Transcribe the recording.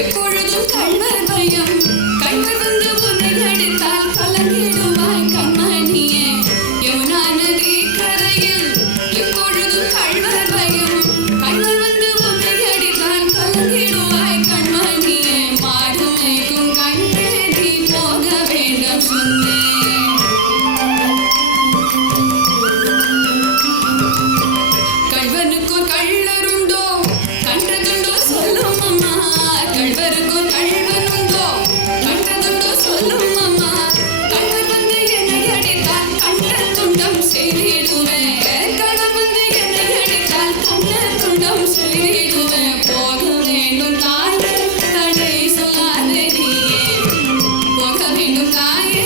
எப்பொழுதும் கண்ணர் பயம் கண்ணர் வந்து உன்னை அடித்தால் கலங்கிடுவாய் கண்மணியே யமுனா நதி கரையில் எப்பொழுதும் கள்வர் பயம் கண்ணர் வந்து உன்னை அடித்தால் கலங்கிடுவாய் கண்மணியே மாடு மேய்க்கும் கண்ணேறி போக வேண்டாம் சொன்னேன் கள்வனுக்கும் கள்ளருண்டோ கண்டதுண்டோ சொல்லும் அம்மா கள்வருக்கும் கள்வனுண்டோ கண்டதுண்டோ சொல்லும் அம்மா கள்வர் வந்து என்னை அடித்தால் கண்ணர் துண்டம் செய்திடுவேன் கள்வர் வந்து என்னை அடித்தால் கண்ணர் துண்டம் செய்திடுவேன் போக வேண்டும் தாயே தடை சொல்லாதே நீயே போக வேண்டும் தாயே